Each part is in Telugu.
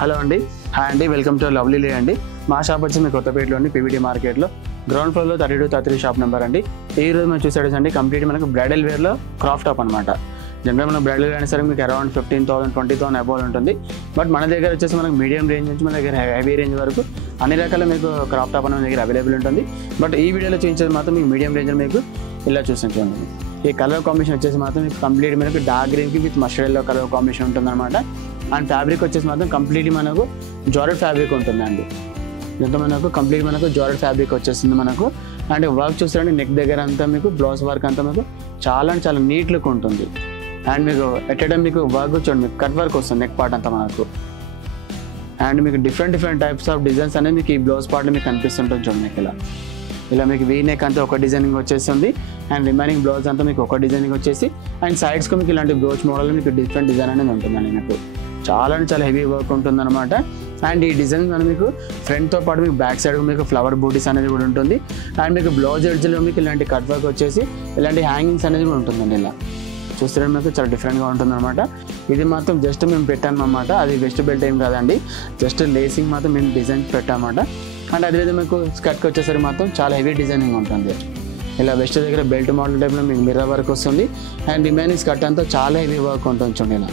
హలో అండి, హాయ్ అండి, వెల్కమ్ టు లవ్లీ లే అండి. మా షాప్ వచ్చి మీ కొత్తపేటలోని పీవీటీ మార్కెట్లో గ్రౌండ్ ఫ్లోర్లో 32-33 షాప్ నెంబర్ అండి. ఈ రోజు మనం చూసేది అండి కంప్లీట్ మనకు బ్రైడల్ వేర్లో క్రాఫ్ టాప్ అనమాట. జనరల్ మనకు బ్రైడల్ వేర్ అనేసరికి మీకు అరౌండ్ 15,000 20,000 అబౌవ్ ఉంటుంది. బట్ మన దగ్గర వచ్చేసి మనకు మీడియం రేంజ్ నుంచి మన దగ్గర హెవీ రేంజ్ వరకు అన్ని రకాల మీకు క్రాఫ్ టాప్ అనేది దగ్గర అవైలబుల్ ఉంటుంది. బట్ ఈ వీడియోలో చూపించేది మాత్రం మీకు మీడియం రేంజ్ మీకు ఇలా చూసించండి. ఈ కలర్ కాంబినేషన్ వచ్చేసి మాత్రం మీకు కంప్లీట్ మనకు డార్క్ గ్రీన్కి with mustard yellow colour combination ఉంటుందన్నమాట. అండ్ ఫ్యాబ్రిక్ వచ్చేసి మాత్రం కంప్లీట్లీ మనకు జార్జెట్ ఫ్యాబ్రిక్ ఉంటుందండి. దీంతో మనకు కంప్లీట్ మనకు జార్జెట్ ఫ్యాబ్రిక్ వచ్చేస్తుంది మనకు. అండ్ వర్క్ చూస్తారండి నెక్ దగ్గర అంతా మీకు బ్లౌజ్ వర్క్ అంతా మీకు చాలా అంటే చాలా నీట్ లుక్ ఉంటుంది. అండ్ మీకు ఎట్టడం మీకు వర్క్ చూడండి, మీకు కట్ వర్క్ వస్తుంది నెక్ పార్ట్ అంతా మనకు. అండ్ మీకు డిఫరెంట్ టైప్స్ ఆఫ్ డిజైన్స్ అనేది మీకు ఈ బ్లౌజ్ పార్ట్లో మీకు కనిపిస్తుంటుంది చూడండి. మీకు ఇలా మీకు వీ నెక్ అంతా ఒక డిజైనింగ్ వచ్చేస్తుంది. అండ్ రిమైనింగ్ బ్లౌజ్ అంతా మీకు ఒక డిజైనింగ్ వచ్చేసి అండ్ సైడ్స్కి మీకు ఇలాంటి బ్రోచ్ మోడల్ మీకు డిఫరెంట్ డిజైన్ అనేది ఉంటుందండి. మీకు చాలా అంటే చాలా హెవీ వర్క్ ఉంటుందన్నమాట. అండ్ ఈ డిజైన్ అనేది మీకు ఫ్రంట్తో పాటు మీకు బ్యాక్ సైడ్ మీకు ఫ్లవర్ బూటీస్ అనేది కూడా ఉంటుంది. అండ్ మీకు బ్లౌజ్ ఎడ్జ్లో మీకు ఇలాంటి కట్ వర్క్ వచ్చేసి ఇలాంటి హ్యాంగింగ్స్ అనేది కూడా ఉంటుందండి. ఇలా చూస్తే మీకు చాలా డిఫరెంట్గా ఉంటుందన్నమాట. ఇది మాత్రం జస్ట్ మేము పెట్టామన్నమాట, అది వెస్ట్ బెల్ట్ ఏం కాదండి, జస్ట్ లేసింగ్ మాత్రం మేము డిజైన్ పెట్టామన్నమాట. అండ్ అదేవిధంగా మీకు స్కర్ట్కి వచ్చేసరికి మాత్రం చాలా హెవీ డిజైనింగ్ ఉంటుంది. ఇలా వెస్ట్ దగ్గర బెల్ట్ మోడల్ టైప్లో మీకు మిర్రర్ వర్క్ వస్తుంది. అండ్ రిమైనింగ్ స్కర్ట్ అంతా చాలా హెవీ వర్క్ ఉంటుంది చూడండి.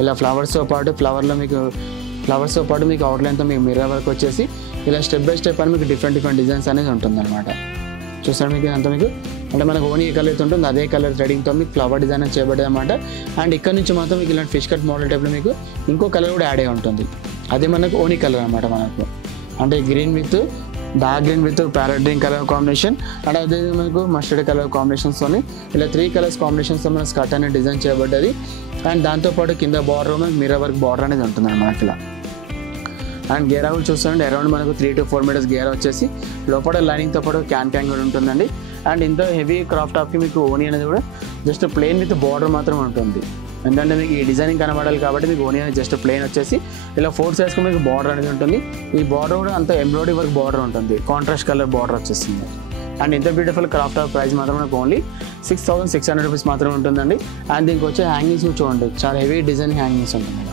ఇలా ఫ్లవర్స్తో పాటు ఫ్లవర్స్తో పాటు మీకు అవుట్లైన్తో మీకు మిర్రర్ వర్క్ వచ్చేసి ఇలా స్టెప్ బై స్టెప్ అని మీకు డిఫరెంట్ డిజైన్స్ అనేది ఉంటుందన్నమాట. చూస్తారు మీకు అంతా మీకు అంటే మనకు ఓనీ ఏ కలర్ ఉంటుంది అదే కలర్ థ్రెడింగ్తో మీకు ఫ్లవర్ డిజైన్ చేయబడ్డది అనమాట. అండ్ ఇక్కడ నుంచి మాత్రం మీకు ఇలాంటి ఫిష్ కట్ మోడల్ టైప్లో మీకు ఇంకో కలర్ కూడా యాడ్ అయి ఉంటుంది. అదే మనకు ఓనీ కలర్ అనమాట. మనకు అంటే green with dark green with parrot green colour combination and అదే మనకు మస్టర్డ్ కలర్ కాంబినేషన్స్తో ఇలా 3 కలర్స్ కాంబినేషన్స్తో మన స్కర్ట్ అనేది డిజైన్ చేయబడ్డది. అండ్ దాంతోపాటు కింద బార్డర్ మనకు మిర్రర్ వర్క్ బార్డర్ అనేది ఉంటుంది మనకి ఇలా. అండ్ గేరా కూడా చూస్తుంటే అరౌండ్ మనకు 3 to 4 మీటర్స్ గేరా వచ్చేసి లోపల లైనింగ్తో పాటు క్యాన్ కూడా ఉంటుందండి. అండ్ ఇంత హెవీ క్రాఫ్ టాప్కి మీకు ఓనీ అనేది కూడా జస్ట్ ప్లెయిన్ విత్ బార్డర్ మాత్రం ఉంటుంది. ఎందుకంటే మీకు ఈ డిజైనింగ్ కనబడాలి కాబట్టి మీకు ఓనీ అనేది జస్ట్ ప్లెయిన్ వచ్చేసి ఇలా 4 సైడ్స్కి మీకు బార్డర్ అనేది ఉంటుంది. ఈ బార్డర్ కూడా అంత ఎంబ్రాయిడరీ వర్క్ బార్డర్ ఉంటుంది, కాంట్రాస్ట్ కలర్ బార్డర్ వచ్చేస్తుంది. అండ్ ఇంత బ్యూటిఫుల్ క్రాఫ్ టాప్ ప్రైస్ మాత్రం మనకు ఓన్లీ 6,600 రూపీస్ మాత్రమే ఉంటుందండి. అండ్ దీనికి వచ్చే హ్యాంగింగ్స్ చూడండి, చాలా హెవీ డిజైన్ హ్యాంగింగ్స్ ఉంటుంది.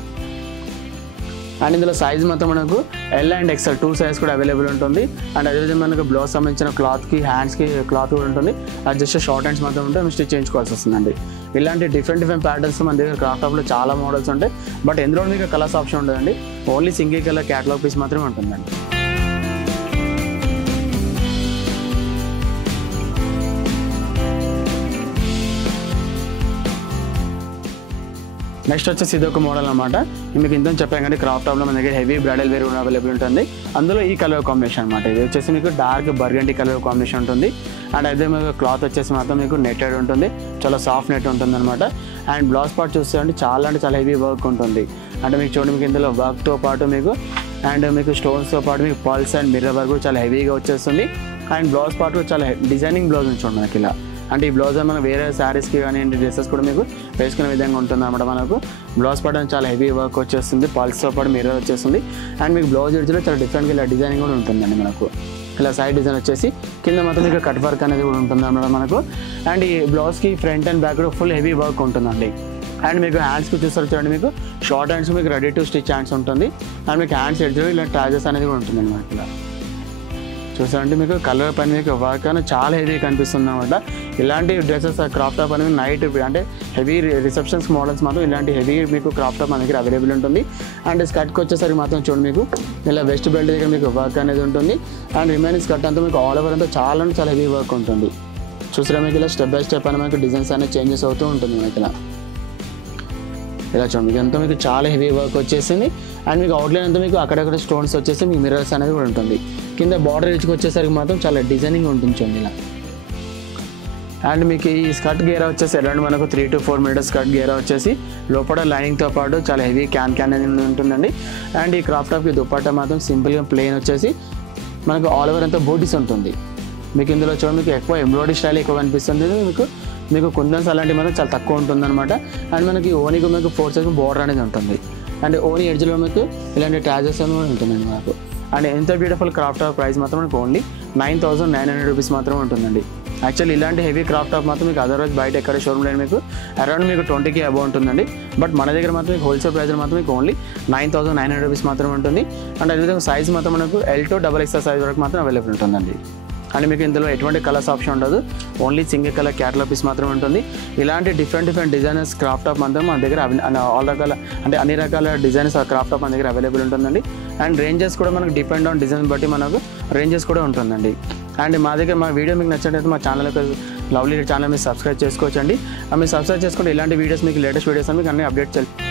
అండ్ ఇందులో సైజ్ మాత్రం మనకు L and XL 2 సైజ్ కూడా అవైలబుల్ ఉంటుంది. అండ్ అదేవిధంగా మనకు బ్లౌజ్ సంబంధించిన క్లాత్కి హ్యాండ్స్కి క్లాత్ కూడా ఉంటుంది. అది జస్ట్ షార్ట్ హ్యాండ్స్ మాత్రం ఉంటే స్టిచ్ చేయించుకోవాల్సి వస్తుందండి. ఇలాంటి డిఫరెంట్ ప్యాటర్న్స్ మన దగ్గర క్రాఫ్ట్ టాప్లో చాలా మోడల్స్ ఉంటాయి. బట్ ఎందులో మీకు కలర్స్ ఆప్షన్ ఉండదండి, only single colour catalogue piece మాత్రమే ఉంటుందండి. నెక్స్ట్ వచ్చేసి ఇది ఒక మోడల్ అనమాట. మీకు ఇంత చెప్పాను కానీ క్రాఫ్ట్ టాప్లో మన దగ్గర హెవీ బ్రైడల్ వేర్ కూడా అవైలబుల్ ఉంటుంది. అందులో ఈ కలర్ కాంబినేషన్ అనమాట. ఇది వచ్చేసి మీకు డార్క్ బర్గండి కలర్ కాంబినేషన్ ఉంటుంది. అండ్ అదే మీకు క్లాత్ వచ్చేసి మాత్రం మీకు నెట్టెడ్ ఉంటుంది, చాలా సాఫ్ట్ నెట్ ఉంటుంది అనమాట. అండ్ బ్లౌజ్ పార్ట్ చూస్తే అంటే చాలా హెవీ వర్క్ ఉంటుంది. అంటే మీకు చూడండి మీకు ఇందులో వర్క్తో పాటు మీకు అండ్ మీకు స్టోన్స్తో పాటు మీకు పల్స్ అండ్ మిర్రర్ వర్క్ కూడా చాలా హెవీగా వచ్చేస్తుంది. అండ్ బ్లౌజ్ పార్ట్ కూడా చాలా డిజైనింగ్ బ్లౌజ్ చూడండి మనకి ఇలా. అంటే ఈ బ్లౌజ్ మనం వేరే శారీస్కి కానీ డ్రెస్సెస్ కూడా మీకు వేసుకునే విధంగా ఉంటుంది అనమాట. మనకు బ్లౌజ్ పార్ట్ చాలా హెవీ వర్క్ వచ్చేస్తుంది, పల్స్తో పాటు మిర్రర్ వచ్చేస్తుంది. అండ్ మీకు బ్లౌజ్ ఎడ్జ్లో చాలా డిఫరెంట్గా ఇలా డిజైనింగ్ కూడా ఉంటుందండి. మనకు ఇలా సైడ్ డిజైన్ వచ్చేసి కింద మాత్రం మీకు కట్ వర్క్ అనేది కూడా ఉంటుంది అనమాట మనకు. అండ్ ఈ బ్లౌజ్కి ఫ్రంట్ అండ్ బ్యాక్ కూడా ఫుల్ హెవీ వర్క్ ఉంటుందండి. అండ్ మీకు హ్యాండ్స్కి చూస్తారు చూడండి, మీకు షార్ట్ హ్యాండ్స్ మీకు రెడీ టు స్టిచ్ హ్యాండ్స్ ఉంటుంది. అండ్ మీకు హ్యాండ్స్ ఎడ్జ్లో ఇలా ట్రాజెస్ అనేది కూడా ఉంటుంది అనమాట. ఇలా చూసారంటే మీకు కలర్ పైన మీకు వర్క్ అనేది చాలా హెవీ కనిపిస్తుంది అనమాట. ఇలాంటి డ్రెస్సెస్ క్రాఫ్ టాప్ అనేది నైట్ అంటే హెవీ రిసెప్షన్స్ మోడల్స్ మాత్రం ఇలాంటి హెవీ మీకు క్రాఫ్ టాప్ మన దగ్గర అవైలబుల్ ఉంటుంది. అండ్ స్కర్ట్కి వచ్చేసరికి మాత్రం చూడండి మీకు ఇలా వెస్ట్ బెల్ట్ దగ్గర మీకు వర్క్ అనేది ఉంటుంది. అండ్ రిమైనింగ్ స్కర్ట్ అంతా మీకు ఆల్ ఓవర్ అంతా చాలా హెవీ వర్క్ ఉంటుంది. చూసారా మీకు ఇలా స్టెప్ బై స్టెప్ అని మనకు డిజైన్స్ అనేది చేంజెస్ అవుతూ ఉంటుంది మనకి ఇలా చూడండి. ఇదంతా మీకు చాలా హెవీ వర్క్ వచ్చేసింది. అండ్ మీకు అవుట్లైన్ అంతా మీకు అక్కడక్కడ స్టోన్స్ వచ్చేసి మీ మిర్రర్స్ అనేది కూడా ఉంటుంది. కింద బార్డర్ ఎడ్జ్కి వచ్చేసరికి మాత్రం చాలా డిజైనింగ్ ఉంటుంది చూడండి ఇలా. అండ్ మీకు ఈ స్కర్ట్ గేరా వచ్చేసి అరౌండ్ మనకు 3 to 4 మీటర్స్ స్కర్ట్ గేరా వచ్చేసి లోపల లైనింగ్తో పాటు చాలా హెవీ క్యాన్ అనేది ఉంటుందండి. అండ్ ఈ క్రాఫ్ట్ టాప్కి దుపట్టా మాత్రం సింపుల్గా ప్లెయిన్ వచ్చేసి మనకు ఆల్ ఓవర్ అంతా బూటీస్ ఉంటుంది. మీకు ఇందులో చూడండి మీకు ఎక్కువ ఎంబ్రాయిడరీ స్టైల్ ఎక్కువ కనిపిస్తుంది. మీకు కుందన్స్ అలాంటివి మాత్రం చాలా తక్కువ ఉంటుంది అనమాట. అండ్ మనకి ఓనీకి మీకు 4 సైజ్ బార్డర్ అనేది ఉంటుంది. అండ్ ఓనీ ఎడ్జ్లో మీకు ఇలాంటి ట్యాజెస్ అని కూడా ఉంటుందండి మనకు. అండ్ ఎంత బ్యూటిఫుల్ క్రాఫ్ట్ టాప్ ప్రైస్ మాత్రం మనకు ఓన్లీ 9,900 రూపీస్ మాత్రమే ఉంటుందండి. యాక్చువల్లీ ఇలాంటి హెవీ క్రాఫ్ట్ టాప్ మాత్రం మీకు అదర్వైజ్ బయట ఎక్కడ షోరూమ్ లేని మీకు అరౌండ్ మీకు 20K అబౌవ్ ఉంటుందండి. బట్ మన దగ్గర మాత్రం మీకు హోల్సేల్ ప్రైస్ మాత్రం మీకు ఓన్లీ 9,900 రూపీస్ మాత్రమే ఉంటుంది. అండ్ అదేవిధంగా సైజ్ మాత్రం మనకు L2 XXL సైజ్ వరకు మాత్రం అవైలబుల్ ఉంటుందండి. అండ్ మీకు ఇందులో ఎటువంటి కలర్స్ ఆప్షన్ ఉండదు, only single colour catalogue piece మాత్రమే ఉంటుంది. ఇలాంటి డిఫరెంట్ డిజైనర్స్ క్రాఫ్ట్ టాప్ మాత్రం మన దగ్గర ఆల్ రకాల అంటే అన్ని రకాల డిజైన్స్ క్రాఫ్ట్ టాప్ మన దగ్గర అవైలబుల్ ఉంటుందండి. అండ్ రేంజెస్ కూడా మనకు డిపెండ్ ఆన్ డిజైన్ బట్టి మనకు రేంజెస్ కూడా ఉంటుందండి. అండ్ మా దగ్గర మా వీడియో మీకు నచ్చినట్లయితే మా ఛానల్ లవ్లీ ఛానల్ మీరు సబ్స్క్రైబ్ చేసుకోవచ్చండి. మీరు సబ్స్క్రైబ్ చేసుకుంటే ఇలాంటి వీడియోస్ మీకు లేటెస్ట్ వీడియోస్ మీకు అన్ని అప్డేట్